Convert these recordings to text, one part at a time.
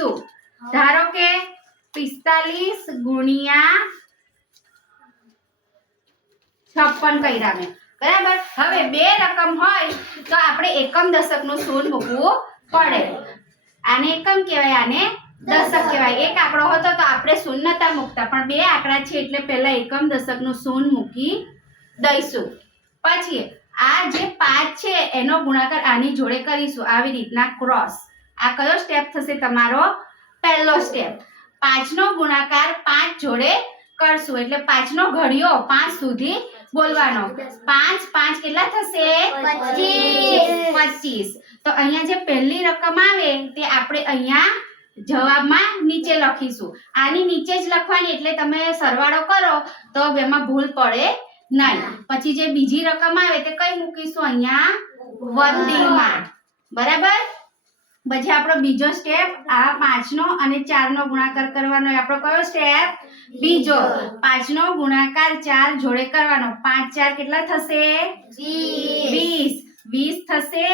કરીશું। ધારો કે 45 ગુણ્યા 56 કર્યા મેં, બરાબર। હવે બે રકમ હોય તો આપણે એકમ દશકનું શૂન્ય મૂકવું પડે। આને એકમ કહેવાય, આને દશક કહેવાય। એક આંકડો હતો તો આપણે શૂન્ય નતા મૂકતા, પણ બે આંકડા છે એટલે પહેલા એકમ દશકનું શૂન્ય મૂકી દઈશું। પછી આ જે 5 છે એનો ગુણાકાર આની જોડે કરીશું, આવી રીતના ક્રોસ। આ કયો સ્ટેપ થશે તમારો? પહેલો સ્ટેપ। 5 નો ગુણાકાર 5 જોડે કરશું એટલે 5 નો ઘડિયો 5 સુધી બોલવાનો। 5 5 કેટલા થશે? 25। તો અહીંયા જે પહેલી રકમ આવે તે આપણે અહીંયા જવાબમાં નીચે લખીશું। આની નીચે જ લખવાની એટલે તમે સરવાળો કરો તો એમાં ભૂલ પડે નહીં। પછી જે બીજી રકમ આવે તે કઈ મૂકીશું? અહીંયા વદીમાં, બરાબર। પછી આપણો બીજો સ્ટેપ આ 5 નો અને 4 નો ગુણાકાર કરવાનો। આપણો કયો સ્ટેપ? બીજો। 5 નો ગુણાકાર 4 જોડે કરવાનો। 5 4 કેટલા થશે? 20। 20 થશે,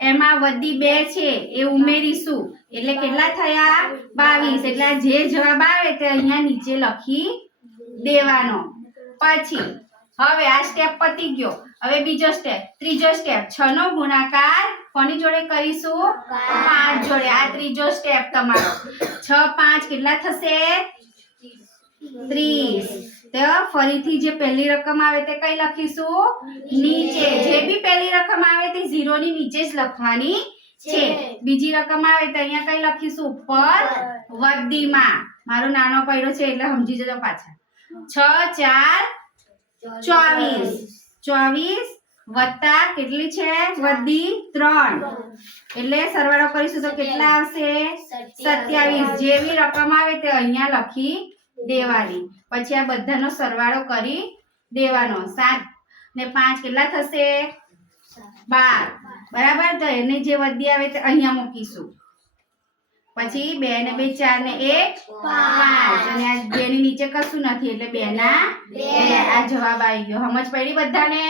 એમાં વધી 2 છે એ ઉમેરીશું એટલે કેટલા થયા? 22। એટલે જે જવાબ આવે તે અહીંયા નીચે લખી દેવાનો। પછી હવે આ સ્ટેપ પતી ગયો। હવે બીજો સ્ટેપ, ત્રીજો સ્ટેપ। 6 નો ગુણાકાર કોની જોડે કરીશું? 5 જોડે। આ ત્રીજો સ્ટેપ તમારો। 6 5 કેટલા થશે? 30। તો ફરીથી જે પહેલી રકમ આવે તે કઈ લખીશું? નીચે। જે બી પહેલી રકમ આવે તે 0 ની નીચે જ લખવાની છે। બીજી રકમ આવે તો અહીંયા કઈ લખીશું? ઉપર વદીમાં। મારો નાનો પૈડો છે એટલે સમજી જજો પાછા। 6 4 24। 24 વત્તા કેટલી છે? વધી 3 એટલે સરવાળો કરીશું તો કેટલા આવશે? 27। જેવી રકમ આવે તે અહીંયા લખી દેવાની। પછી આ બધાનો સરવાળો કરી દેવાનો। 7 ને 5 કેટલા થશે? 12, બરાબર। તો એને જે વધી આવે તે અહીંયા મૂકીશું। પછી 2 ને 2 4 ને 1 5 અને આ 2 ની નીચે કશું નથી એટલે 2 ના 2। આ જવાબ આવી ગયો। સમજ પડી બધાને?